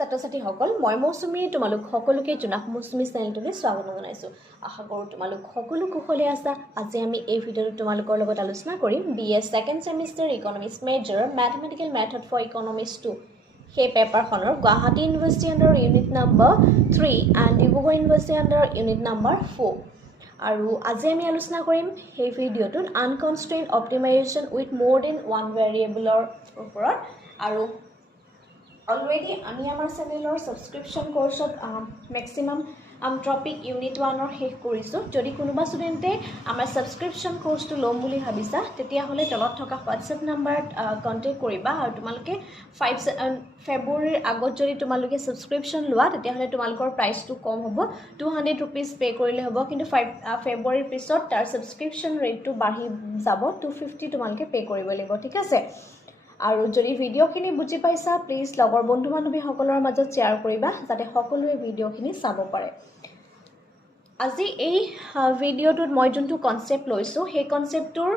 ছাত্ৰ-ছাত্ৰীসকল মই মৌচুমী তোমালোক সকলোকে জোনাক মৌচুমী চেনেলটোলৈ স্বাগত জনাইছোঁ। আশা কৰোঁ তোমালোক সকলো কুশলে আছা। আজি আমি এই ভিডিঅ'টোত তোমালোকৰ লগত আলোচনা কৰিম BS second semester economics major mathematical method for economics 2 সেই পেপাৰখনৰ Guwahati university under unit number 3 and Dibrugarh university under unit number 4 আৰু আজি আমি আলোচনা কৰিম সেই ভিডিঅ'টোত unconstrained optimisation with more than one ভেৰিয়েবলৰ ওপৰত। আৰু অলৰেডি আমি আমাৰ চেনেলৰ ছাবস্ক্ৰিপশ্যন কোৰ্ছত মেক্সিমাম টপিক ইউনিট 1ৰ শেষ কৰিছোঁ। যদি কোনোবা ষ্টুডেণ্টে আমাৰ ছাবস্ক্ৰিপশ্যন কোৰ্চটো ল'ম বুলি ভাবিছা তেতিয়াহ'লে তলত থকা হোৱাটছএপ নাম্বাৰত কণ্টেক্ট কৰিবা। আৰু তোমালোকে 5 ফেব্ৰুৱাৰীৰ আগত যদি তোমালোকে ছাবস্ক্ৰিপশ্যন লোৱা তেতিয়াহ'লে তোমালোকৰ প্ৰাইচটো কম হ'ব, 200 ৰুপিজ পে' কৰিলে হ'ব। কিন্তু 5 ফেব্ৰুৱাৰীৰ পিছত তাৰ ছাবস্ক্ৰিপশ্যন ৰেটটো বাঢ়ি যাব, 250 তোমালোকে পে' কৰিব লাগিব, ঠিক আছে। আৰু যদি ভিডিঅ'খিনি বুজি পাইছা প্লিজ লগৰ বন্ধু বান্ধৱীসকলৰ মাজত শ্বেয়াৰ কৰিবা যাতে সকলোৱে ভিডিঅ'খিনি চাব পাৰে। আজি এই ভিডিঅ'টোত মই যোনটো কনচেপ্ট লৈছোঁ সেই কনচেপ্টটোৰ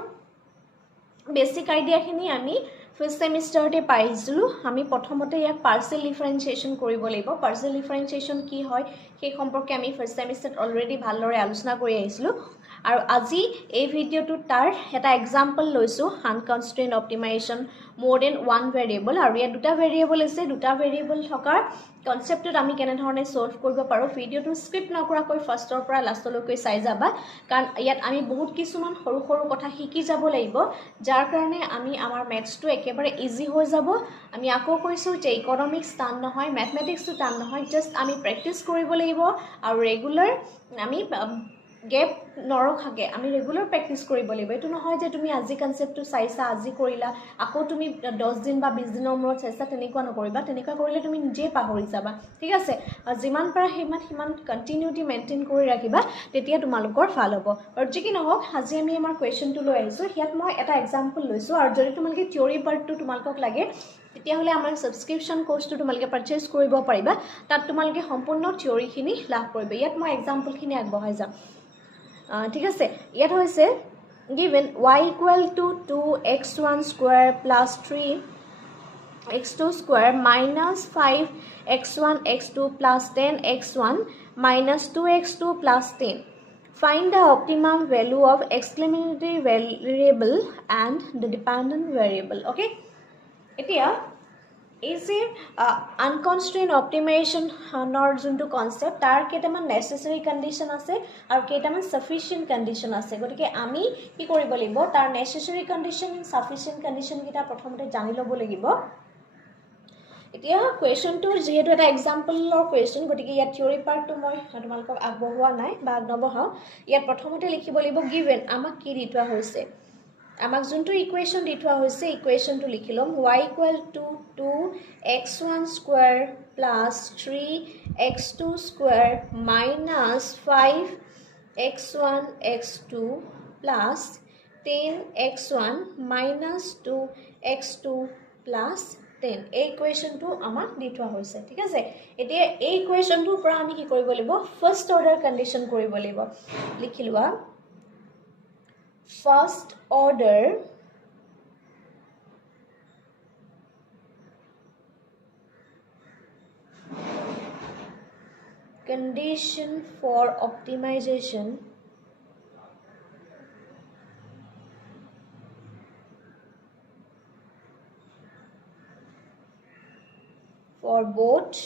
বেছিক আইডিয়াখিনি আমি ফাৰ্ষ্ট ছেমিষ্টাৰতে পাইছিলোঁ। আমি প্ৰথমতে ইয়াক পাৰ্চিয়েল ডিফাৰেঞ্চিয়েশ্যন কৰিব লাগিব। পাৰ্চিয়েল ডিফাৰেঞ্চিয়েশ্যন কি হয় সেই সম্পৰ্কে আমি ফাৰ্ষ্ট ছেমিষ্টাৰত অলৰেডি ভালদৰে আলোচনা কৰি আহিছিলোঁ। আৰু আজি এই ভিডিঅ'টোত তাৰ এটা এক্সাম্পল লৈছোঁ, আনকনষ্ট্ৰেইণ্ট অপটিমাইজেশ্যন মোৰ দেন ওৱান ভেৰিয়েবল। আৰু ইয়াত দুটা ভেৰিয়েবল আছে, দুটা ভেৰিয়েবল থকাৰ কনচেপ্টটোত আমি কেনেধৰণে ছল্ভ কৰিব পাৰোঁ ভিডিঅ'টো স্কিপ নকৰাকৈ ফাৰ্ষ্টৰ পৰা লাষ্টলৈকে চাই যাবা, কাৰণ ইয়াত আমি বহুত কিছুমান সৰু সৰু কথা শিকি যাব লাগিব যাৰ কাৰণে আমি আমাৰ মেথছটো একেবাৰে ইজি হৈ যাব। আমি আকৌ কৈছোঁ যে ইকনমিক্স টান নহয়, মেথমেটিক্সটো টান নহয়, জাষ্ট আমি প্ৰেক্টিছ কৰিব লাগিব আৰু ৰেগুলাৰ আমি গেপ নৰখাকৈ আমি ৰেগুলাৰ প্ৰেক্টিছ কৰিব লাগিব। এইটো নহয় যে তুমি আজি কনচেপ্টটো চাইছা, আজি কৰিলা, আকৌ তুমি 10 দিন বা 20 দিনৰ মূৰত চাইছা, তেনেকুৱা নকৰিবা। তেনেকুৱা কৰিলে তুমি নিজেই পাহৰি যাবা, ঠিক আছে। আৰু যিমান পাৰা সিমান কণ্টিনিউটি মেইনটেইন কৰি ৰাখিবা, তেতিয়া তোমালোকৰ ভাল হ'ব। আৰু যি কি নহওক আজি আমি আমাৰ কুৱেশ্যনটো লৈ আহিছোঁ। ইয়াত মই এটা এক্সাম্পল লৈছোঁ। আৰু যদি তোমালোকে থিয়ৰী পাৰ্টটো তোমালোকক লাগে তেতিয়াহ'লে আমাৰ ছাবস্ক্ৰিপশ্যন কোৰ্চটো তোমালোকে পাৰচেজ কৰিব পাৰিবা। তাত তোমালোকে সম্পূৰ্ণ থিয়ৰীখিনি লাভ কৰিবা। ইয়াত মই এক্সাম্পলখিনি আগবঢ়াই যাম, ঠিক আছে। ইয়াত হৈছে given y equal to 2x1 square plus 3x2 square minus 5x1 x2 plus 10x1 minus 2x2 plus 10. Find the optimum value of exclamatory variable and the dependent variable. Okay, এতিয়া এই যে আনকনষ্ট্ৰেইণ্ট অপটিমাইজেশ্যনৰ যোনটো কনচেপ্ট তাৰ কেইটামান নেচেচাৰী কণ্ডিশ্যন আছে আৰু কেইটামান sufficient condition আছে। গতিকে আমি কি কৰিব লাগিব, তাৰ নেচেচাৰী কণ্ডিশ্যন ছাফিচিয়েণ্ট কণ্ডিশ্যনকেইটা প্ৰথমতে জানি ল'ব লাগিব। এতিয়া কুৱেশ্যনটোৰ যিহেতু এটা এক্সাম্পলৰ কুৱেশ্যন, গতিকে ইয়াত থিয়ৰী পাৰ্টটো মই তোমালোকক আগবঢ়োৱা নাই বা আগনবঢ়াওঁ। ইয়াত প্ৰথমতে লিখিব লাগিব গিভেন, আমাক কি দি থোৱা হৈছে, আমাক যোনটো ইকুৱেশ্যন দি থোৱা হৈছে ইকুৱেশ্যনটো লিখি ল'ম। y equal to 2x1 square plus 3x2 square minus 5x1 x2 plus 10x1 minus 2x2 plus 10। এই ইকুৱেশ্যনটো আমাক দি থোৱা হৈছে, ঠিক আছে। এতিয়া এই ইকুৱেশ্যনটোৰ পৰা আমি কি কৰিব লাগিব, ফাৰ্ষ্ট অৰ্ডাৰ কণ্ডিশ্যন কৰিব লাগিব। লিখি লোৱা first order condition for optimization for both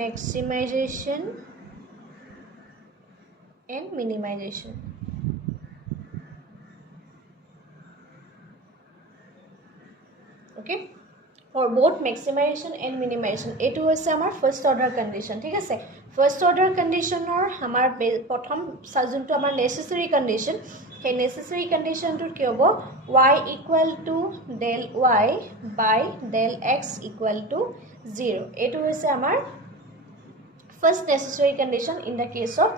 maximization and minimization. Okay, for both maximization and minimization এইটো হৈছে আমাৰ ফাৰ্ষ্ট অৰ্ডাৰ কণ্ডিশ্যন, ঠিক আছে। ফাৰ্ষ্ট অৰ্ডাৰ কণ্ডিশ্যনৰ আমাৰ প্ৰথম যোনটো আমাৰ নেচেচাৰী কণ্ডিশ্যন, সেই নেচেচাৰী কণ্ডিশ্যনটোত কি হ'ব, y equal to del y by del x equal to 0। এইটো হৈছে আমাৰ first necessary condition in the case of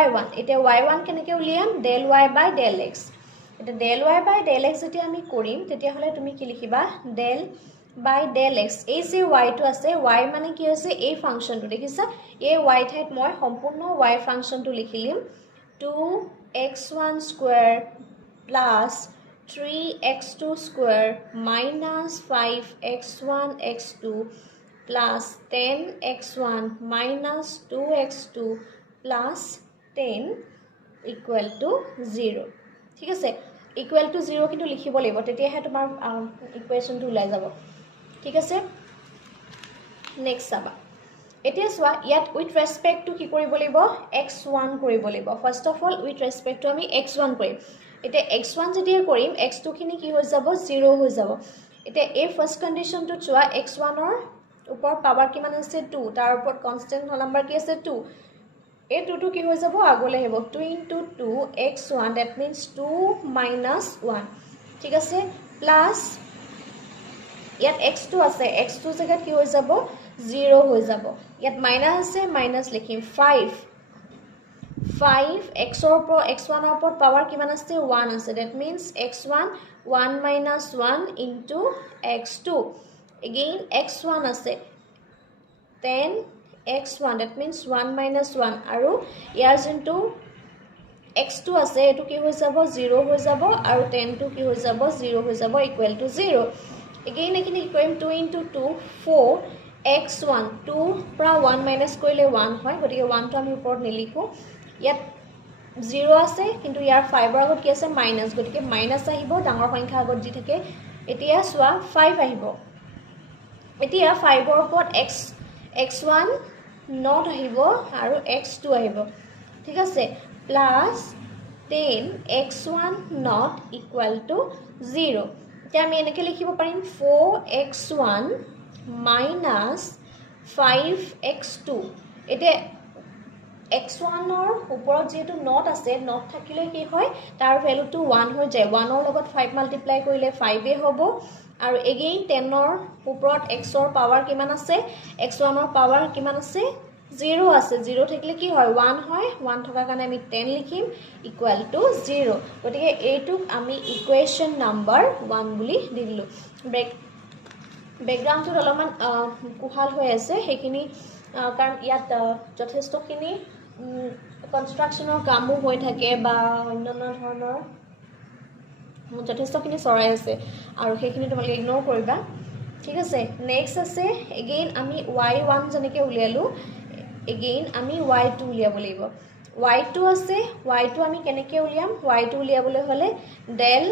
y1। এতিয়া y1 কেনেকৈ উলিয়াম, del y by del x। এতিয়া del y by del x যেতিয়া আমি কৰিম তেতিয়াহ'লে তুমি কি লিখিবা, del by del x। এই যে yটো আছে, y মানে কি হৈছে এই ফাংচনটো, দেখিছা। এই y ঠাইত মই সম্পূৰ্ণ y ফাংচনটো লিখিলিম 2x1 square plus 3x2 square minus 5x1 x2 plus 10x1 minus 2x2 plus 10 equal to 0 ঠিক আছে equal to 0 কিন্তু লিখিব লাগিব তেতিয়াহে তোমাৰ ইকুৱেশ্যনটো ওলাই যাব ঠিক আছে নেক্সট চাবা এতিয়া সোয়া ইয়াত উইথ ৰেসপেক্ট টু কি কৰিব লাগিব x1 কৰিব লাগিব first of all with respect to আমি x1 কৰিম এতিয়া x1 যেতিয়া কৰিম x2 খিনি কি হৈ যাব 0 হৈ যাব এতিয়া এই ফাৰ্স্ট কন্ডিশনটো চোৱা x1 ৰ ওপৰ পাৱাৰ কিমান আছে 2 তাৰ ওপৰত কনস্ট্যান্ট নাম্বাৰ কি আছে 2 এই 2 টো কি হৈ যাব আগলৈ হ'ব 2 into 2 x1 that means 2 minus 1 ঠিক আছে প্লাস ইয়াত x2 আছে x2 জায়গাত কি হৈ যাব 0 হৈ যাব ইয়াত মাইনাস আছে মাইনাস লিখিম 5 x ৰ ওপৰ x1 ৰ ওপৰত পাৱাৰ কিমান আছে 1 আছে that means x1 1 minus 1 into x2 again x1 আছে 10 x1 that means 1 minus 1 আৰু ইয়াৰ যোনটো x2 আছে এটো কি হৈ যাব 0 হৈ যাব আৰু 10 টো কি হৈ যাব 0 হৈ যাব equal to 0 again এখিনি কি কৰিম 2 into 2 4 x1 2 পৰা 1 minus কৰিলে 1 হয় গতিকে 1 টো আমি ওপৰত নিলিখো ইয়াত 0 আছে কিন্তু ইয়াৰ 5 ৰ আগত কি আছে মাইনাস গতিকে মাইনাস আহিব ডাঙৰ সংখ্যা আগত দি থাকে এতিয়া সোয়া 5 আহিব এতিয়া 5 ৰ ওপৰত x1 not আহিব আৰু x2 আহিব ঠিক আছে plus 10 x1 not equal to 0 এতিয়া আমি এনেকৈ লিখিব পাৰিম 4x1 minus 5x2 এতিয়া x1 ৰ ওপৰত যেটো not আছে not থাকিলে কি হয় তাৰ ভ্যালুটো 1 হৈ যায় 1 ৰ লগত 5 মাল্টিপ্লাই কৰিলে 5 এ হ'ব আৰু এগেইন 10 ৰ ওপৰত x ৰ পাৱাৰ কিমান আছে x1 ৰ পাৱাৰ কিমান আছে 0 আছে 0 থাকিলে কি হয় 1 হয় 1 থকা কাৰণে আমি 10 লিখিম ইকুৱেল টু 0 গতিকে এইটোক আমি ইকুৱেশ্যন নাম্বাৰ 1 বুলি দিলো ব্যাকগ্ৰাউণ্ডটো অলপমান কুহাল হৈ আছে হেখিনি কাৰণ ইয়াত যথেষ্টখিনি কনস্ট্ৰাকচনৰ কামো হৈ থাকে বা অন্যান্য ধৰণৰ যথেষ্টখিনি চৰাই আছে আৰু হেখিনি তোমালোকে ইগনোৰ কৰিবা ঠিক আছে নেক্সট আছে এগেইন আমি y1 জনেকে উলিয়ালো এগেইন আমি y2 উলিয়াব লাগিব y2 আছে y2 আমি কেনেকে উলিয়াম y2 উলিয়াবলৈ হলে del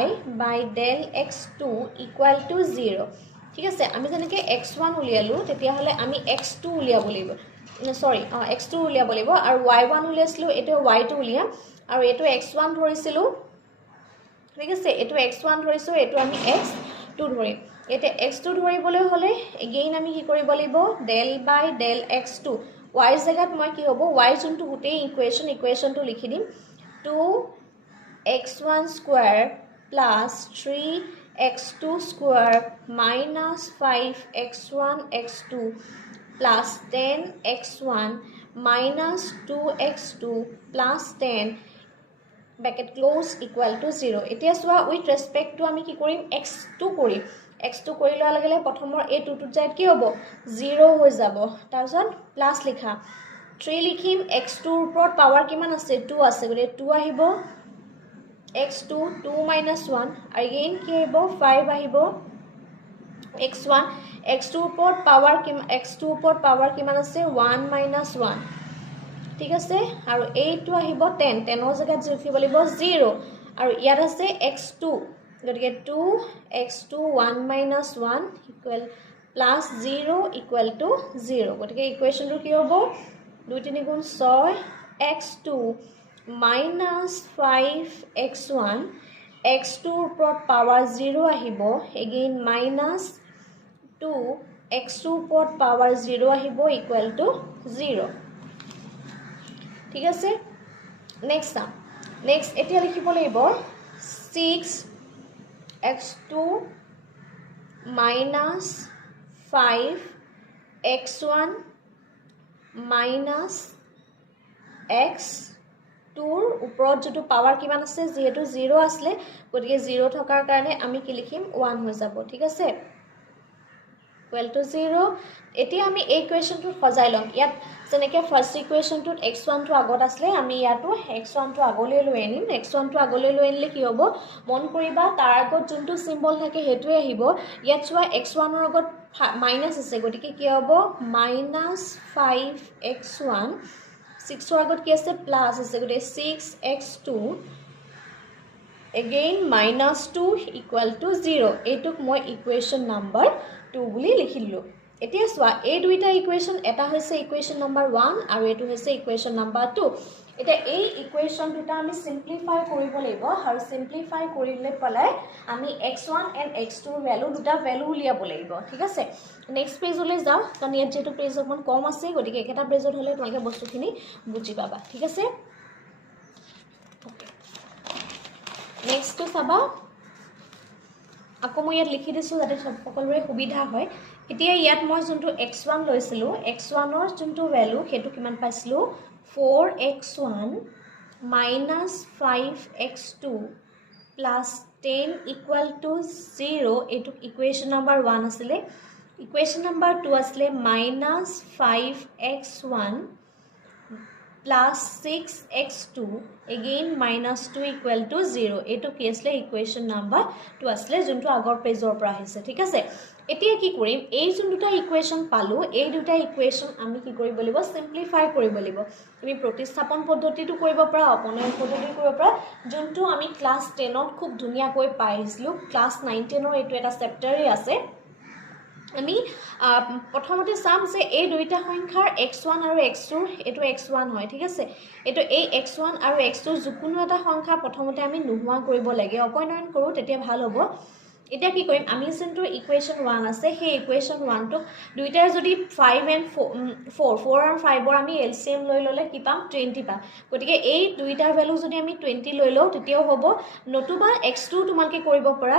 y by del x2 equal to 0 ঠিক আছে আমি জনেকে x1 উলিয়ালো তেতিয়া হলে আমি x2 উলিয়াব লাগিব সৰি x2 উলিয়াব লাগিব আৰু y1 উলিয়াছিলো এটো y2 উলিয়াম আৰু এটো x1 ধৰিছিলো ঠিক আছে এটো x1 ধৰিছো এটো আমি x2 ধৰিম এতে x2 ধৰিবলৈ হলে এগেইন আমি কি কৰিব লাগিব del by del x2 y জায়গাত মই কি হ'ব y যোনটো গুটেই ইকুৱেশ্যনটো লিখি দিম 2x1 square plus 3x2 square minus 5x1 x2 plus 10x1 minus 2x2 plus 10 bracket close equal to 0 এতিয়া সোয়া with respect to আমি কি কৰিম x2 কৰিম x2 কৰি লোৱা লাগিলে প্ৰথমৰ a2 টো জায়ত কি হ'ব 0 হৈ যাব তাৰছত প্লাস লিখা 3 লিখিম x2 ৰ ওপৰত পাৱাৰ কিমান আছে 2 আছে গৰে 2 আহিব x2 2 minus 1 again কি আহিব 5 আহিব x1 x2 ওপৰত পাৱাৰ কিমান আছে 1 minus 1 ঠিক আছে আৰু এইটো আহিব 10 10 ৰ জায়গাত লিখিব লাগিব 0 আৰু ইয়াত আছে x2 গতিকে 2x2 1 minus 1 equal plus 0 equal to 0 গতিকে ইকুৱেশ্যনটো কি হ'ব 2 3 গুণ 6 x2 minus 5x1 x2 ওপৰত পাৱাৰ 0 আহিব এগেইন minus 2 x2 ওপৰত পাৱাৰ 0 আহিব equal to 0 ঠিক আছে নেক্সট এতিয়া লিখিব লাগিব 6x2 minus 5x1 minus x2 ওপৰত যেটো পাৱাৰ কিমান আছে যেহেতু 0 আসলে গতিকে 0 থকাৰ কাৰণে আমি কি লিখিম 1 হৈ যাব ঠিক আছে equal to 0 এতিয়া আমি এই ইকুৱেশ্যনটো সজাই লম ইয়াত যেনেকৈ ফাৰ্ষ্ট ইকুৱেশ্যনটোত x1 টো আগত আসলে আমি ইয়াতো x1 টো আগলৈ লৈ আনিম x1 টো আগলৈ লৈ আনিলে কি হ'ব মন কৰিবা তাৰ আগত যোনটো সিম্বল থাকে হেতুৱে আহিব ইয়াত চোৱা x1 ৰ আগত মাইনাস আছে গতিকে কি হ'ব -5x1 6 ৰ আগত কি আছে প্লাস আছে গতিকে 6x2 again -2 equal to 0 এইটোক মই ইকুৱেশ্যন নাম্বাৰ 2 বুলি লিখিলো এতিয়া চোৱা এই দুইটা ইকুৱেশ্যন এটা হৈছে ইকুৱেশ্যন নাম্বাৰ 1 আৰু এটো হৈছে ইকুৱেশ্যন নাম্বাৰ 2 এটা এই ইকুৱেশ্যন দুটা আমি সিম্পলিফাই কৰিব লাগিব আৰু সিম্পলিফাই কৰিলে পলাই আমি x1 and x2 ৰ ভ্যালু দুটা ভ্যালু উলিয়াব লাগিব ঠিক আছে নেক্সট পেজলৈ যাও কাৰণ ইয়াত যেটো পেজ অকমান কম আছে গতিকে একেটা পেজত হলে তোমালোকে বস্তুখিনি বুজি পাবা ঠিক আছে নেক্সট টু চাবা আকৌ মই ইয়াত লিখি দিছো যাতে সকলোৰে সুবিধা হয় এতিয়া ইয়াত মই যোনটো x1 লৈছিলো x1 ৰ যোনটো ভ্যালু হেতু কিমান পাইছিলো 4x1 -5x2 plus 10 equal to 0 এটো ইকুৱেশ্যন নাম্বাৰ 1 আছিলে ইকুৱেশ্যন নাম্বাৰ 2 আছিলে -5x1 plus 6x2 again -2 equal to 0 এটো কি আসলে ইকুৱেশ্যন নাম্বাৰ 2 আসলে যোনটো আগৰ পেজৰ পৰা আহিছে ঠিক আছে এতিয়া কি কৰিম এই যোন দুটা ইকুৱেশ্যন পালো এই দুটা ইকুৱেশ্যন আমি কি কৰিব লাগিব সিম্পলিফাই কৰিব লাগিব তুমি প্ৰতিস্থাপন পদ্ধতিটো কৰিব পৰা অপনয়ন পদ্ধতি কৰিব পৰা যোনটো আমি ক্লাস 10 ত খুব ধুনিয়াকৈ পাইছিলো ক্লাস 9 10 ৰ এটো এটা চেপ্টাৰই আছে আমি প্ৰথমতে চাম যে এই দুইটা সংখ্যাৰ x1 আৰু x2 এটো x1 হয় ঠিক আছে এটো এই x1 আৰু x2 যিকোনো এটা সংখ্যা প্ৰথমতে আমি নোহোৱা কৰিব লাগে অপনয়ন কৰো তেতিয়া ভাল হ'ব এটা কি কৰিম আমি যোনটো ইকুৱেশ্যন 1 আছে সেই ইকুৱেশ্যন 1 টো দুইটাৰ যদি 5 and 4 and 5 ৰ আমি এলসিএম লৈ ললে কি পাম 20 পাম গতিকে এই দুইটাৰ ভ্যালু যদি আমি 20 লৈ লও তেতিয়াও হ'ব নতুবা x2 তোমালকে কৰিব পৰা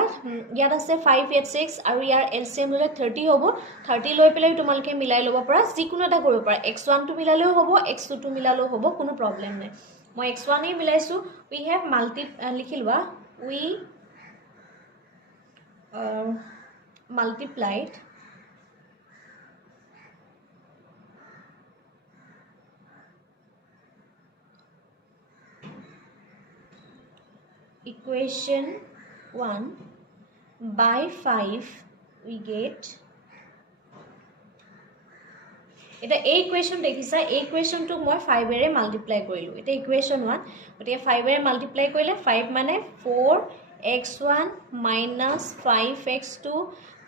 ইয়াত আছে 5 8 6 আৰু ইয়াৰ এলসিএম লৈ 30 হ'ব 30 লৈ পেলাই তোমালকে মিলাই লব পৰা যিকোনো এটা কৰিব পৰা x1 টো মিলালেও হ'ব x2 টো মিলালেও হ'ব কোনো প্ৰবলেম নাই মই x1 A মিলাইছো we have লিখিলৱা we multiplied equation 1 by 5 we get এটা এই ইকুৱেশ্যন দেখিছা এই ইকুৱেশ্যনটো মই 5 এৰে মাল্টিপ্লাই কৰিলো এটা ইকুৱেশ্যন 1 গতিকে 5 এৰে মাল্টিপ্লাই কৰিলে 5 মানে 4x1 -5x2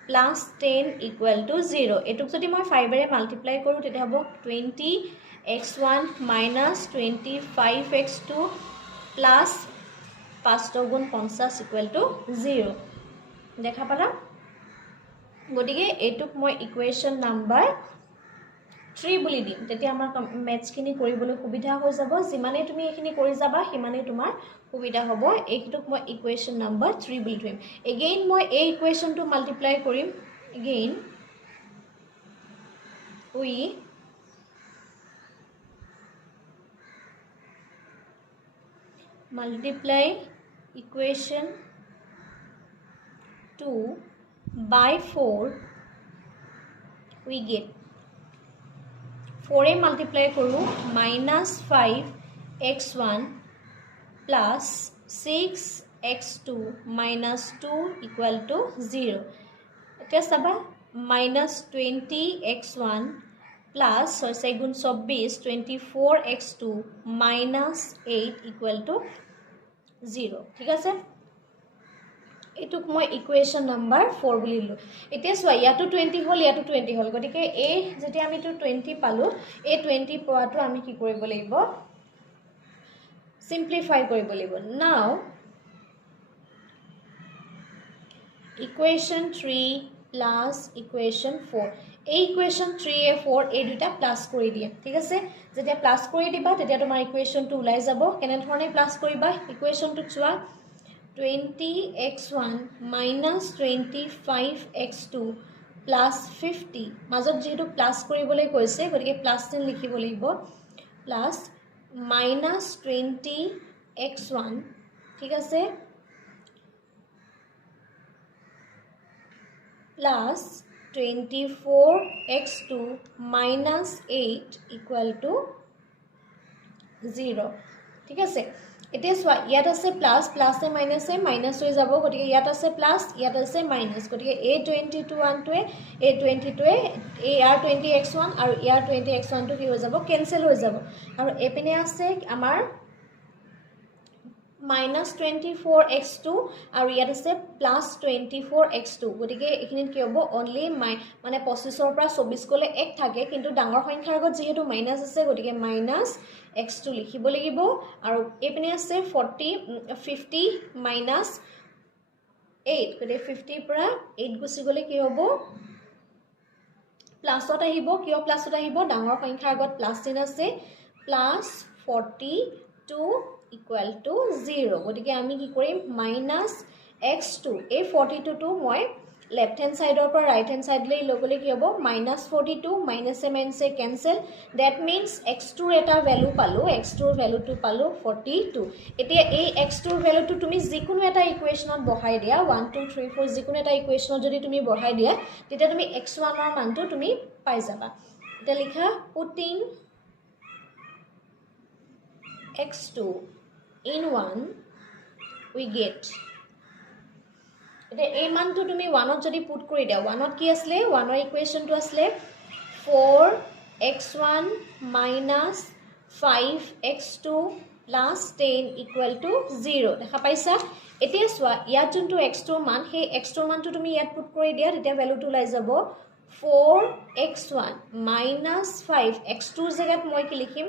plus 10 equal to 0 এটুক যদি মই 5 এৰে মাল্টিপ্লাই কৰো তেতিয়া হ'ব 20x1 -25x2 plus 5 গুণ 50 equal to 0 দেখা পালা গতিকে এটুক মই ইকুৱেশ্যন নাম্বাৰ 3 বুলি দিম তেতিয়া আমাৰ ম্যাথছ খিনি কৰিবলৈ সুবিধা হৈ যাব যিমানে তুমি এখিনি কৰি যাবা হিমানে তোমাৰ সুবিধা হ'ব এইটোক মই ইকুৱেশ্যন নাম্বাৰ 3 বুলি ধৰিম এগেইন মই এই ইকুৱেশ্যনটো মাল্টিপ্লাই কৰিম again we multiply equation 2 by 4 we get 4 A multiply কৰো -5x1 plus 6x2 -2 equal to 0 এতিয়া চাবা -20x1 plus 6 গুণ 24 24x2 -8 equal to 0 ঠিক আছে এটুক মই ইকুৱেশ্যন নাম্বাৰ 4 বুলি লিলো এতিয়া চোৱা ইয়াটো 20 হল ইয়াটো 20 হল গতিকে এই যেতিয়া আমি 20 পালো এই 20 পোৱাটো আমি কি কৰিব লাগিব simplify কৰিব লাগিব now equation 3 plus equation 4 এই equation 3 এ 4 এই দুটা প্লাস কৰি দিয়া ঠিক আছে যেতিয়া প্লাস কৰি দিবা তেতিয়া তোমাৰ ইকুৱেশ্যনটো ওলাই যাব কেনে ধৰণে প্লাস কৰিবা ইকুৱেশ্যনটো চোৱা 20x1 -25x2 plus 50 মাজত যেটো প্লাস কৰিবলৈ কৈছে গতিকে প্লাস চিন লিখিব লাগিব প্লাস -20x1 ঠিক আছে plus 24x2 minus 8 equal to 0 ঠিক আছে এতিয়া সোয়া ইয়াত আছে প্লাস প্লাস এ মাইনাস হৈ যাব গটিকে ইয়াত আছে প্লাস ইয়াত আছে মাইনাস গটিকে a21 টোৱে a22 এ ar20x1 আৰু ar20x1 টো কি হৈ যাব কেনসেল হৈ যাব আৰু এপিনে আছে আমাৰ minus 24x2 আৰু ইয়াত আছে plus 24x2 গটিকে এখিনিত কি হ'ব only মানে 25 ৰ পৰা 24 গলে 1 থাকে কিন্তু ডাঙৰ সংখ্যাৰ আগত যেহেতু মাইনাস আছে গটিকে minus x2 লিখিব লাগিব আৰু এপিনে আছে 50 minus 8 গটিকে 50 পৰা 8 গুছি গলে কি হ'ব প্লাসত আহিব কিয় প্লাসত আহিব ডাঙৰ সংখ্যাৰ আগত প্লাস চিন আছে plus 42 equal to 0 গটিকে আমি কি কৰিম minus x2 এই 42 টো মই লেফট হ্যান্ড সাইডৰ পৰা ৰাইট হ্যান্ড সাইডলৈ লগলে কি হ'ব minus 42 minus a minus a cancel that means x2 এটা ভ্যালু পালো x2 ৰ ভ্যালুটো পালো 42 এতিয়া এই x2 ৰ ভ্যালুটো তুমি যিকোনো এটা ইকুৱেচনত বহাই দিয়া 1 2 3 4 যিকোনো এটা ইকুৱেচনত যদি তুমি বহাই দিয়া তেতিয়া তুমি x1 ৰ মানটো তুমি পাই যাবা এটা লিখা putting x2 in 1 we get এতিয়া এই মানটো তুমি 1 ত যদি পুট কৰি দিয়া 1 ত কি আসলে 1 ৰ ইকুৱেচনটো আসলে 4x1 minus 5x2 plus 10 equal to 0 দেখা পাইছা এতিয়া সোয়া ইয়াত যোনটো x2 মান সেই x2 মানটো তুমি ইয়াত পুট কৰি দিয়া তেতিয়া ভ্যালুটো ওলাই যাব 4x1 minus 5x2 জায়গাত মই কি লিখিম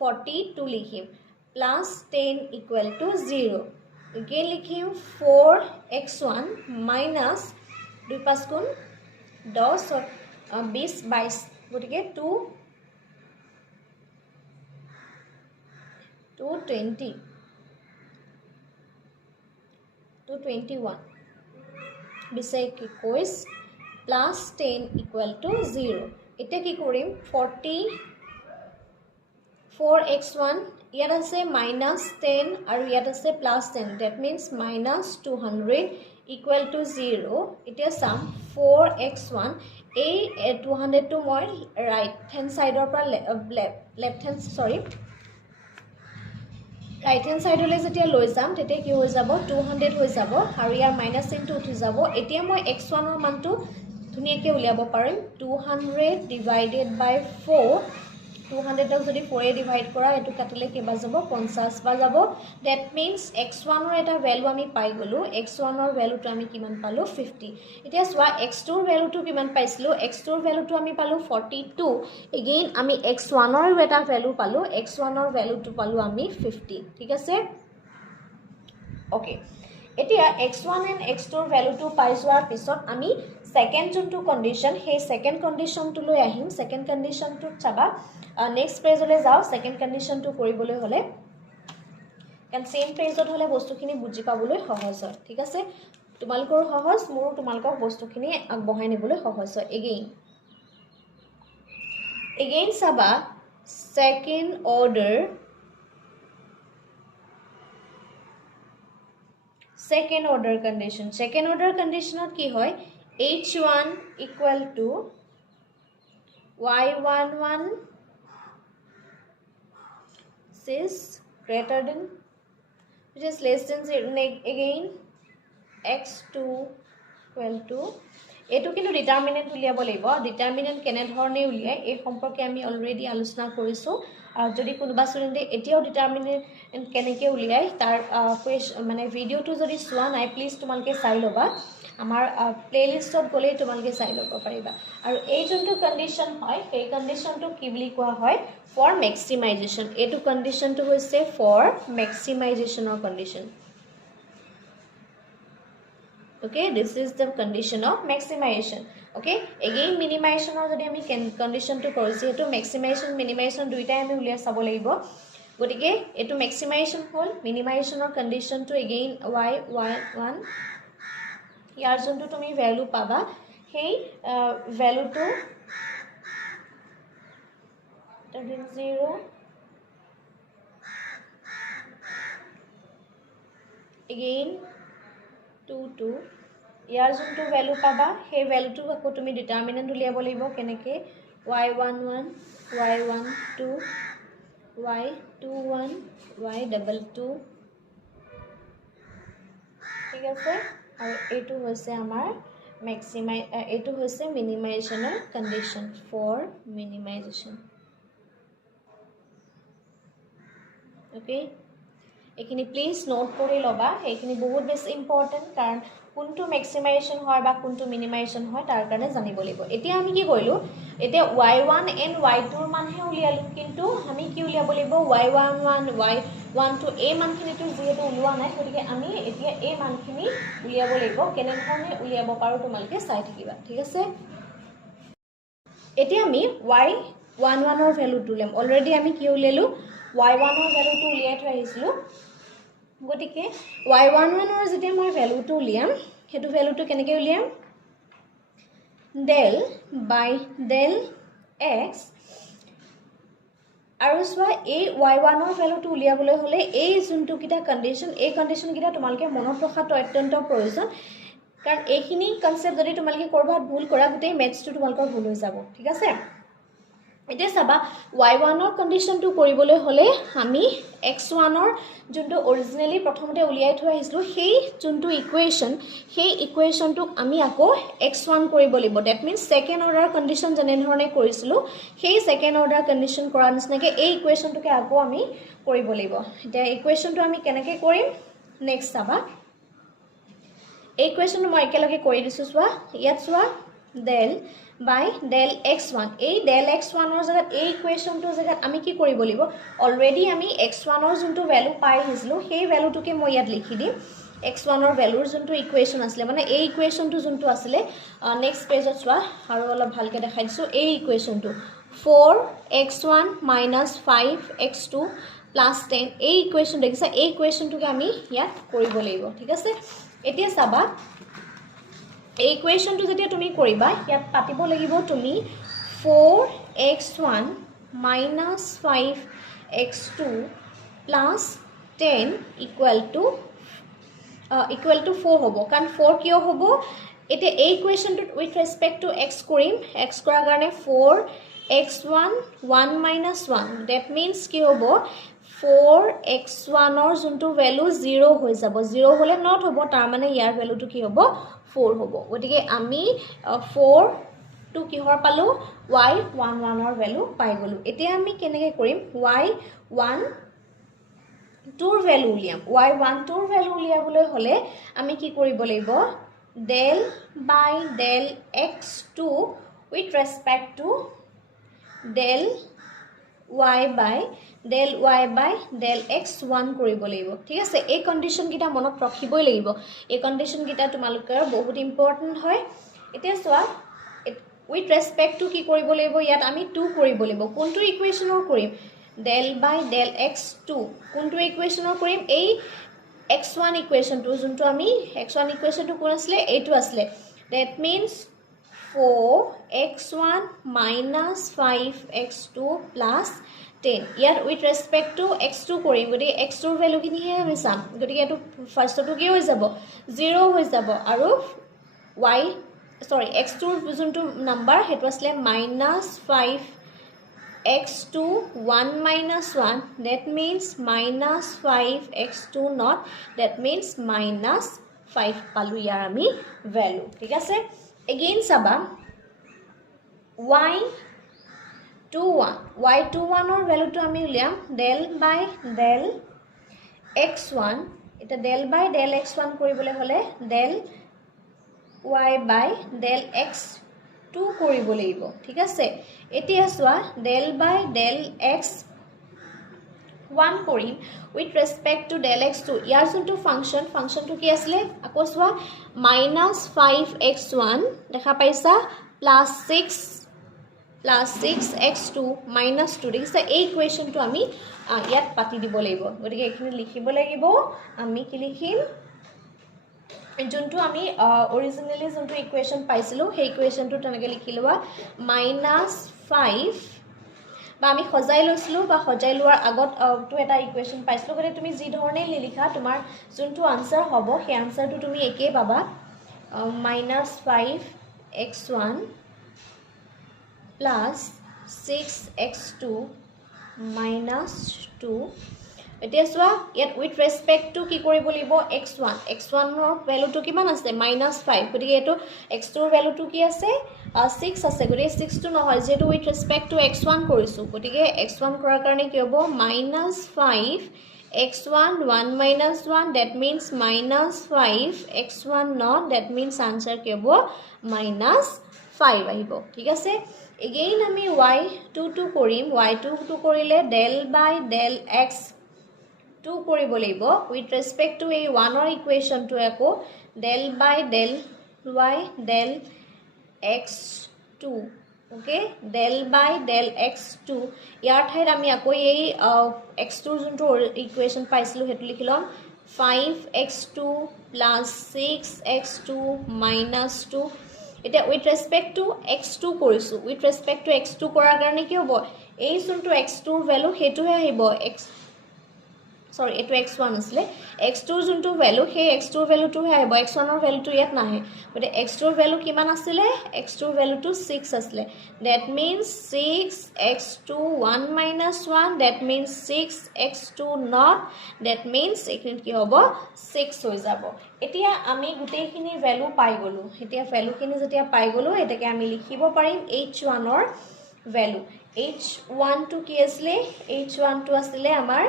42 লিখিম plus 10 equal to 0 again লিখিম 4x1 minus 2 5 গুণ 10 20 22 গটিকে 220 221 বিছে 21 plus 10 equal to 0 এতিয়া কি কৰিম 4x1 ইয়াত আছে minus 10 আৰু ইয়াত আছে plus 10 that means minus 200 equal to 0 এতিয়া সাম 4x1 এই 200 টো মই ৰাইট হ্যান্ড সাইডৰ পৰা লেফট হ্যান্ড সৰি ৰাইট হ্যান্ড সাইডলৈ যেতিয়া লৈ যাম তেতিয়া কি হৈ যাব 200 হৈ যাব আৰু ইয়াৰ মাইনাস চিনটো উঠি যাব এতিয়া মই x1 ৰ মানটো ধুনিয়াকে উলিয়াব পাৰিম 200 divided by 4 200 ক যদি 4 এ ডিভাইড কৰা এটো কাটিলে কিবা যাব 50 বা যাব that means x1 ৰ এটা ভ্যালু আমি পাই গলো x1 ৰ ভ্যালুটো আমি কিমান পালো 50 এতিয়া সোয়া x2 ৰ ভ্যালুটো কিমান পাইছিলো x2 ৰ ভ্যালুটো আমি পালো 42 again আমি x1 ৰ এটা ভ্যালু পালো x1 ৰ ভ্যালুটো পালো আমি 50 ঠিক আছে ওকে এতিয়া x1 and x2 ৰ ভ্যালুটো পাই যোৱাৰ পিছত আমি সেকেন্ড যোনটো কন্ডিশন সেই সেকেন্ড কন্ডিশনটো লৈ আহিম সেকেন্ড কন্ডিশনটো চাবা নেক্সট পেজলৈ যাও সেকেন্ড কন্ডিশনটো কৰিবলৈ হলে কারণ সেম পেজত হলে বস্তুখিনি বুজি পাবলৈ সহজ হয় ঠিক আছে তোমালকৰ সহজ মোৰ তোমালকক বস্তুখিনি আগবঢ়াই নিবলৈ সহজ হয় again চাবা second order conditionত কি হয় h1 equal to y11 is greater than which is less than 0 again x2 equal to এটো কিন্তু ডিটারমিনেন্ট উলিয়াব লাগিব ডিটারমিনেন্ট কেনে ধৰণে উলিয়াই এই সম্পৰ্কে আমি অলৰেডি আলোচনা কৰিছো যদি কোনোবা স্টুডেন্টে এতিয়াও ডিটাৰমিনেন্ট কেনেকে উলিয়াই তাৰ মানে ভিডিওটো যদি চোৱা নাই প্লিজ তোমালকে চাই লবা আমাৰ প্লেলিষ্টত গলে তোমালকে চাই লব পাৰিবা আৰু এই যোনটো কন্ডিশন হয় এই কন্ডিশনটো কি বুলি কোৱা হয় ফৰ ম্যাক্সিমাইজেশন এটো কন্ডিশনটো হৈছে ফৰ ম্যাক্সিমাইজেশনৰ condition okay this is the condition of maximization okay again minimization or jodi ami condition to korisi eto maximization minimization duita ami ulia sabo lagibo gotike eto maximization hol minimization or condition to again y1 yar jontu tumi value paba hey value to 0 again 2 2 ইয়াৰ যোনটো value পাবা সেই ভ্যালুটো আকৌ তুমি ডিটাৰমিনেন্ট উলিয়াব লাগিব কেনেকে y11 y12 y21 y22 ঠিক আছে আৰু এইটো হৈছে আমাৰ ম্যাক্সিমাই এইটো হৈছে মিনিমাইজেশনৰ কন্ডিশন ফৰ মিনিমাইজেশন ওকে এখিনি প্লিজ নোট কৰি লবা এখিনি বহুত বেছি ইম্পৰ্টেন্ট কাৰণ কোনটো ম্যাক্সিমাইজেশন হয় বা কোনটো মিনিমাইজেশন হয় তাৰ কাৰণে জানিব লাগিব এতিয়া আমি কি কৰিলো এতিয়া y1 and y2 ৰ মানহে উলিয়ালো কিন্তু আমি কি উলিয়াব লাগিব y11 y12 এই মানখিনিটো যেহেতু উলিওৱা নাই গতিকে আমি এতিয়া এই মানখিনি উলিয়াব লাগিব কেনে ধৰণে উলিয়াব পাৰো তোমালোকে চাই থাকিবা ঠিক আছে এতিয়া আমি y11 ৰ ভ্যালুটো উলিয়াম অলৰেডি আমি কি উলিয়ালো y1 ৰ ভ্যালুটো উলিয়াই থৈ আহিছিলো গতিকে y11 ৰ যেতিয়া মই ভ্যালুটো উলিয়াম হেতু ভ্যালুটো কেনেকৈ উলিয়াম del by del x আৰু সোৱা এই y1 ৰ ভ্যালুটো উলিয়াবলৈ হলে এই যোনটো কিটা কন্ডিশন এই কন্ডিশন কিটা তোমালকে মনত ৰখাটো অত্যন্ত প্ৰয়োজন কাৰণ এইখিনি কনসেপ্ট যদি তোমালকে কৰবাত ভুল কৰা গুটেই ম্যাথছটো তোমালকৰ ভুল হৈ যাব ঠিক আছে এতিয়া চাবা y1 ৰ কন্ডিশনটো কৰিবলৈ হলে আমি x1 ৰ যোনটো অৰিজিনালি প্ৰথমতে উলিয়াই থৈ আহিছিলো সেই যোনটো ইকুৱেচন সেই ইকুৱেচনটো আমি আকৌ x1 কৰিব লাগিব that means second order condition যেনে ধৰণে কৰিছিলো সেই সেকেন্ড অৰ্ডাৰ কন্ডিশন কৰা নিচিনাকে এই ইকুৱেচনটোকে আকৌ আমি কৰিব লাগিব এতিয়া ইকুৱেচনটো আমি কেনেকৈ কৰিম নেক্সট চাবা এই ইকুৱেচনটো মই একেলগে কৰি দিছো সোৱা ইয়াত সোৱা del by del x1 এই del x1 ৰ জাগাত এই ইকুৱেচনটোৰ জাগাত আমি কি কৰিব লাগিব অলৰেডি আমি x1 ৰ যোনটো ভ্যালু পাই আহিছিলো সেই ভ্যালুটোকে মই ইয়াত লিখি দিম x1 ৰ ভ্যালুৰ যোনটো ইকুৱেচন আছিল মানে এই ইকুৱেচনটো যোনটো আছিল নেক্সট পেজত সোৱা আৰু অলপ ভালকে দেখাই দিছো এই ইকুৱেচনটো 4x1 5x2 + 10 এই ইকুৱেচন দেখিছা এই ইকুৱেচনটোকে আমি ইয়াত কৰিব লাগিব ঠিক আছে এতিয়া চাবা এই ইকুৱেচনটো যেতিয়া তুমি কৰিবা ইয়াত পাতিব লাগিব তুমি 4x1 - 5x2 + 10 = 4 হ'ব কাৰণ 4 কিয় হ'ব এতিয়া এই ইকুৱেচনটো উইথ ৰেসপেক্ট টু x কৰিম x কৰাৰ কাৰণে 4x1 1 - 1 দ্যাট মিন্স কি হ'ব 4x1 ৰ যোনটো ভ্যালু 0 হৈ যাব 0 হলে নট হ'ব তাৰ মানে ইয়াৰ ভ্যালুটো কি হ'ব 4 হ'ব গতিকে আমি 4 টু কিহৰ পালো y11 ৰ ভ্যালু পাই গলো এতিয়া আমি কেনেকৈ কৰিম y12 ৰ ভ্যালু উলিয়াম y12 ৰ ভ্যালু উলিয়াবলৈ হলে আমি কি কৰিব লাগিব del by del x2 with respect to del y by del x1 কৰিব লাগিব ঠিক আছে এই কন্ডিশন কিটা মনত ৰাখিবই লাগিব এই কন্ডিশন কিটা তোমালোকৰ বহুত ইম্পৰ্টেন্ট হয় এতিয়া সোৱা উইথ ৰেসপেক্ট টু কি কৰিব লাগিব ইয়াত আমি 2 কৰিব লাগিব কোনটো ইকুৱেচনৰ কৰিম del by del x2 কোনটো ইকুৱেচনৰ কৰিম এই x1 ইকুৱেচনটো যোনটো আমি x1 ইকুৱেচনটো কোন আছিল এইটো আছিল দ্যাট মিন্স 4x1 - 5x2 + 10 ইয়াত উইথ ৰেসপেক্ট টু x2 কৰিম গতিকে x2 ৰ ভ্যালু কিনিহে আমি চাম গতিকে এটো ফাৰ্ষ্টটো কি হৈ যাব 0 হৈ যাব আৰু x2 ৰ যোনটো নাম্বাৰ হেতু আছিল -5x2 1 - 1 that means -5x2 not that means -5 পালো ইয়াৰ আমি ভ্যালু ঠিক আছে again চাবা y21 ৰ ভ্যালুটো আমি উলিয়াম del by del x1 এটা del by del x1 কৰিবলৈ হলে del y by del x2 কৰিব লাগিব ঠিক আছে এতিয়া সোৱা del by del x1 কৰিম with respect to del x2 ইয়াৰ যোনটো ফাংচনটো কি আছিল আকৌ সোৱা -5x1 দেখা পাইছা +6x2 -2 দেখিছা এই ইকুৱেচনটো আমি ইয়াত পাতি দিব লাগিব গতিকে এখিনি লিখিব লাগিব আমি কি লিখিম যোনটো আমি অৰিজিনালি যোনটো ইকুৱেচন পাইছিলো সেই ইকুৱেচনটো তেনেকৈ লিখি লোৱা -5 বা আমি সজাই লৈছিলো বা সজাই লোৱাৰ আগত তো এটা ইকুৱেচন পাইছিলো গতিকে তুমি যি ধৰণে লিখা তোমাৰ যোনটো আনসাৰ হ'ব সেই আনসাৰটো তুমি একেই পাবা -5x1 plus 6x2 minus 2 এতিয়া চোৱা ইয়াত উইথ ৰেসপেক্ট টু কি কৰিব লাগিব x1 ৰ ভ্যালুটো কিমান আছে -5 গতিকে এটো x2 ৰ ভ্যালুটো কি আছে 6 আছে গতিকে 6 টো নহয় যেটো উইথ ৰেসপেক্ট টু x1 কৰিছো গতিকে x1 কৰাৰ কাৰণে কি হ'ব -5 x1 1 minus 1 that means -5 x1 not that means answer কি হ'ব -5 আহিব ঠিক আছে again আমি y2 কৰিম y2 কৰিলে del by del x 2 কৰিব লাগিব with respect to a 1 or equation to আকৌ del by del y del x2 okay del by del x2 ইয়াৰ ঠাইত আমি আকৌ এই x2 যোনটো ইকুৱেচন পাইছিলো হেতু লিখিলম 5x2 plus 6x2 minus 2 এটা with respect to x2 কৰিছো with respect to x2 কৰাৰ কাৰণে কি হ'ব এই যোনটো x2 ৰ ভ্যালু হেতুহে আহিব sorry এটো x1 আসলে x2 ৰ যোনটো ভ্যালু হে x2 ৰ ভ্যালুটো হে আহিব x1 ৰ ভ্যালুটো ইয়াত নাহে গতে x2 ৰ ভ্যালু কিমান আসলে x2 ৰ ভ্যালুটো 6 আসলে that means 6x2 1 minus 1 that means 6x2 not that means এখানে কি হ'ব 6 হৈ যাব এতিয়া আমি গুটেইখিনি ভ্যালু পাই গলো এতিয়া ভ্যালুখিনি যেতিয়া পাই গলো এটাকে আমি লিখিব পাৰিম h1 ৰ ভ্যালু h1 টো কি আসলে h1 টো আসলে আমাৰ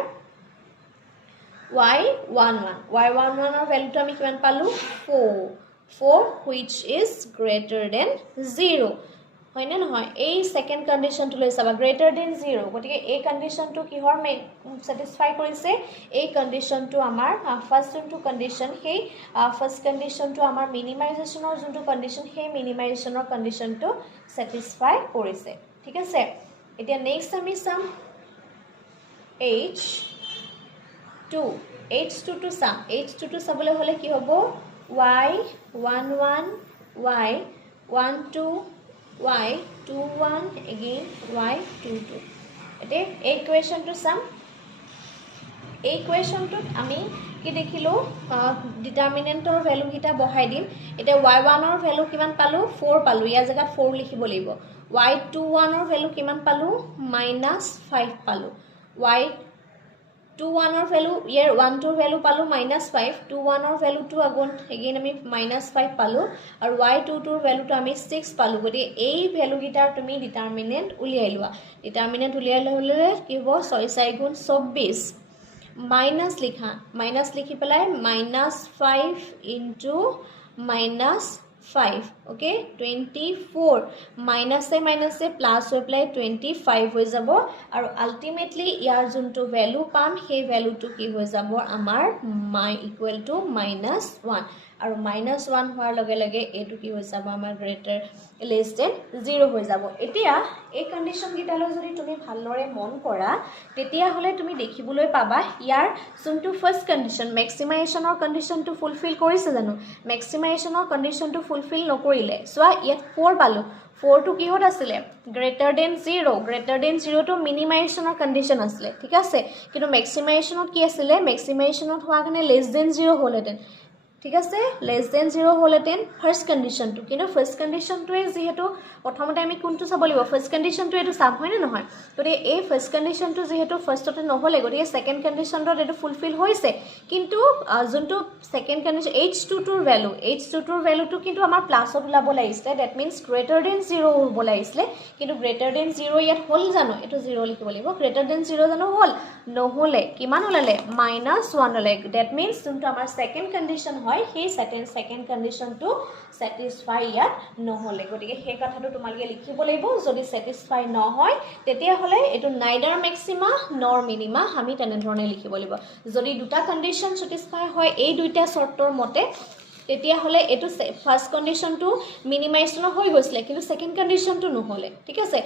y11 ৰ ভ্যালুটো আমি কিমান পালো 4 which is greater than 0 হয় না নহয় এই সেকেন্ড কন্ডিশনটো লৈ চাবা greater than 0 গতিকে এই কন্ডিশনটো কিহৰ স্যাটিসফাই কৰিছে এই কন্ডিশনটো আমাৰ ফাৰ্স্ট যোনটো কন্ডিশন সেই ফাৰ্স্ট কন্ডিশনটো আমাৰ মিনিমাইজেশনৰ যোনটো কন্ডিশন সেই মিনিমাইজেশনৰ কন্ডিশনটো স্যাটিসফাই কৰিছে ঠিক আছে এতিয়া নেক্সট আমি চাম h2 to sum h2 to sabole hole ki hobo y11 y12 y21 again y22 ete equation to sum equation to ami ki dekhilo determinant or value kita bahai dim eta y1 or value kiman palu 4 palu ya jagat 4 likhibo libo y21 or value kiman palu -5 palu y21 or value year 1 2 value palu -5 21 or value to again ami -5 palu aru y22 value to ami 6 palu goti ei value gitar tumi determinant uliailua determinant uliailole ki hobo 6 4 গুণ 24 minus likhi pelai -5 into -5 okay 24 minus se plus হৈ পেলাই 25 হৈ যাব আৰু ultimately ইয়াৰ যোনটো value পাম সেই ভ্যালুটো কি হৈ যাব আমাৰ equal to -1 আৰু -1 হোৱাৰ লগে লগে এটো কি হৈ যাব আমাৰ greater less than 0 হৈ যাব এতিয়া এই কন্ডিশন গিটালৈ যদি তুমি ভালৰে মন কৰা তেতিয়া হলে তুমি দেখিবলৈ পাবা ইয়াৰ যোনটো ফাৰ্স্ট কন্ডিশন ম্যাক্সিমাইজেশনৰ কন্ডিশনটো ফুলফিল কৰিছে জানো ম্যাক্সিমাইজেশনৰ কন্ডিশনটো ফুলফিল নকৰিলে সোৱা ইয়াত 4 পালো 4 to কিহত আসলে greater than 0 to minimization condition আসলে ঠিক আছে কিন্তু maximization কি আসলে maximization হোৱা কাৰণে less than 0 হলহেতেন ঠিক আছে less than 0 হলহেতেন ফার্স্ট কন্ডিশন টু কিন্তু ফার্স্ট কন্ডিশন টু যেহেতু প্ৰথমতে আমি কোনটো চাব লাগিব ফার্স্ট কন্ডিশন টু এটো সাম হয় না নহয় গতি এই ফার্স্ট কন্ডিশন টু যেহেতু ফার্স্টতে নহলে গতি সেকেন্ড কন্ডিশন টু এটো ফুলফিল হৈছে কিন্তু যোনটো সেকেন্ড কন্ডিশন h2 টুৰ ভ্যালু টু কিন্তু আমাৰ প্লাসত ওলাব লাগিছিলে দ্যাট মিন্স গ্ৰেটাৰ দেন 0 হ'ব লাগিছিলে কিন্তু গ্ৰেটাৰ দেন 0 ইয়াত হল জানো এটো 0 লিখিব লাগিব গ্ৰেটাৰ দেন 0 জানো হল নহলে কিমান ওলালে -1 ওলালে দ্যাট মিন্স যোনটো আমাৰ সেকেন্ড কন্ডিশন হয় সেই সেকেন্ড কন্ডিশন টু স্যাটিসফাই ইয়াত নহলে গতিকে সেই কথাটো তোমালকে লিখিব লাগিব যদি স্যাটিসফাই নহয় তেতিয়া হলে এটো নাইডাৰ ম্যাক্সিমা নৰ মিনিমা আমি তেনে ধৰণে লিখিব লাগিব যদি দুটা কন্ডিশন স্যাটিসফাই হয় এই দুইটা শৰ্তৰ মতে তেতিয়া হলে এটো ফার্স্ট কন্ডিশন টু মিনিমাইজেশন হৈ গৈছিল কিন্তু সেকেন্ড কন্ডিশন টু নহলে ঠিক আছে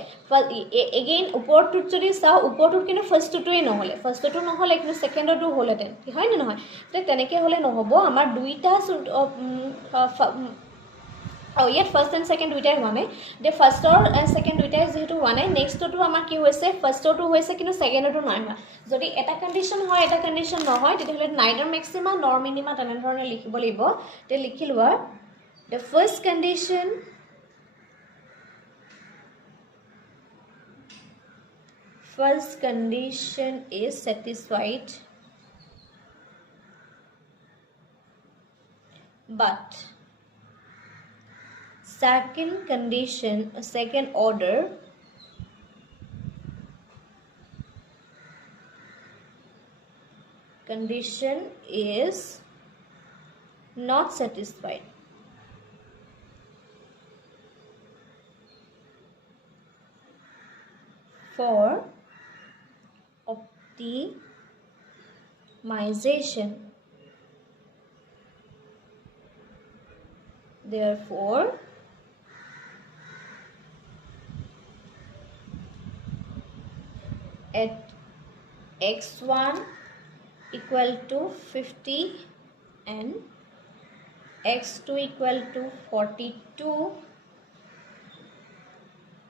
এগেইন উপৰটো যদি চাও উপৰটো কিন্তু ফার্স্টটোই নহলে ফার্স্টটো নহলে কিন্তু সেকেন্ডটো হলতেন কি হয় না নহয় তেনেকে হলে নহব আমাৰ দুইটা ইয়াত ফাৰ্স্ট এন্ড সেকেন্ড দুইটাই হোৱা নাই দে ফাৰ্স্টৰ সেকেন্ড দুইটাই যেহেতু হোৱা নাই নেক্সটটো আমাৰ কি হৈছে ফাৰ্স্টটো হৈছে কিন্তু সেকেন্ডটো নাই হোৱা যদি এটা কন্ডিশন হয় এটা কন্ডিশন নহয় তেতিয়া হলে নাইডাৰ ম্যাক্সিমা নৰ মিনিমা তেনে ধৰণে লিখিব লাগিব তে লিখিলোৱা The first condition is satisfied, but second order condition is not satisfied. For optimization, therefore at x1 equal to 50 and x2 equal to 42,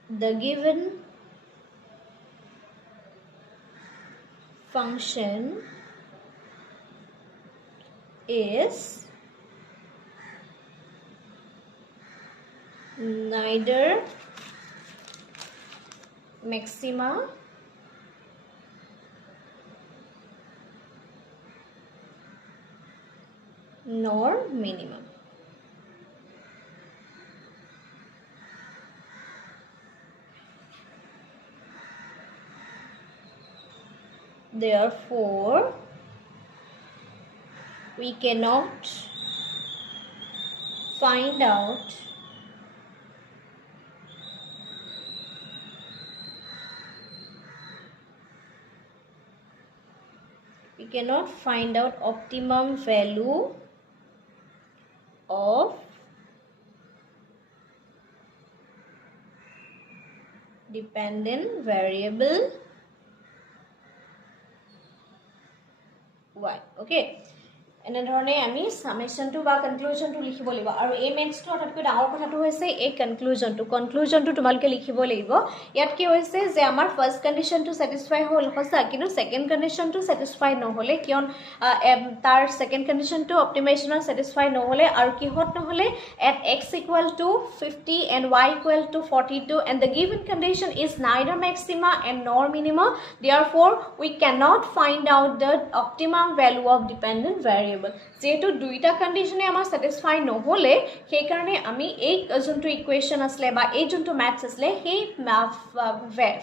the given function is neither maxima nor minimum. Therefore, we cannot find out optimum value of dependent variable y. Okay, এনেধৰণে আমি সামেশনটো বা কনক্লুজনটো লিখিব লাগিব আৰু এই মেথছটো আটাইতকৈ ডাঙৰ কথাটো হৈছে এই কনক্লুজনটো তোমালোকে লিখিব লাগিব। ইয়াত কি হৈছে যে আমাৰ ফাৰ্স্ট কন্ডিশনটো স্যাটিসফাই হ'ল সঁচা, কিন্তু সেকেন্ড কন্ডিশনটো স্যাটিসফাই নহলে, কিয়ন তাৰ সেকেন্ড কন্ডিশনটো অপটিমাইজেশনৰ স্যাটিসফাই নহলে আৰু কিহত নহলে at x equal to 50 and y equal to 42 and the given condition is neither maxima and nor minima, therefore we cannot find out the optimum value of dependent variable. যেহেতু দুইটা কন্ডিশনে আমাৰ satisfy নহলে সেই কাৰণে আমি এই যোনটো ইকুৱেচন আসলে বা এই যোনটো ম্যাথছ আসলে সেই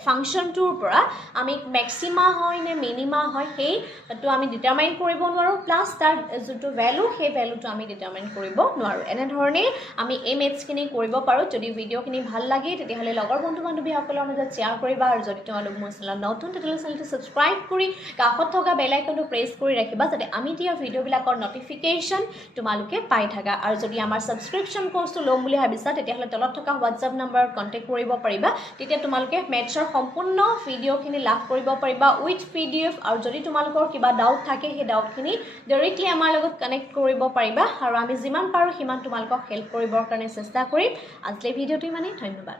ফাংশনটোৰ পৰা আমি ম্যাক্সিমা হয় নে মিনিমা হয় সেইটো আমি ডিটাৰমাইন কৰিব নোৱাৰো, প্লাস তাৰ যোনটো ভ্যালু সেই ভ্যালুটো আমি ডিটাৰমাইন কৰিব নোৱাৰো। এনে ধৰণে আমি এই ম্যাথছখিনি কৰিব পাৰো। যদি ভিডিঅ'খিনি ভাল লাগে তেতিয়াহলে লগৰ বন্ধু বান্ধৱীসকলৰ মাজত শ্বেয়াৰ কৰিবা আৰু যদি তোমালোক মোৰ চেনেলত নতুন তেতিয়াহলে চেনেলটো সাবস্ক্ৰাইব কৰি কাষত থকা বেল আইকনটো প্ৰেছ কৰি ৰাখিবা যাতে আমি দিয়া ভিডিঅ'বিলাকৰ নটিফিকেশন তোমালোকে পাই থাকা। আৰু যদি আমাৰ সাবস্ক্ৰিপশন কোৰ্সটো লম বুলি ভাবিছা তেতিয়াহলে তলত থকা WhatsApp নম্বৰত কন্টাক্ট কৰিব পাৰিবা, তেতিয়া তোমালোকে মেথছৰ সম্পূৰ্ণ ভিডিঅ'খিনি লাভ কৰিব পাৰিবা উইথ PDF। আৰু যদি তোমালোকৰ কিবা ডাউট থাকে সেই ডাউটখিনি ডাইৰেক্টলি আমাৰ লগত কানেক্ট কৰিব পাৰিবা আৰু আমি যিমান পাৰো সিমান তোমালোকক হেল্প কৰিবৰ কাৰণে চেষ্টা কৰিম। আজিলৈ ভিডিঅ'টো ইমানেই, ধন্যবাদ।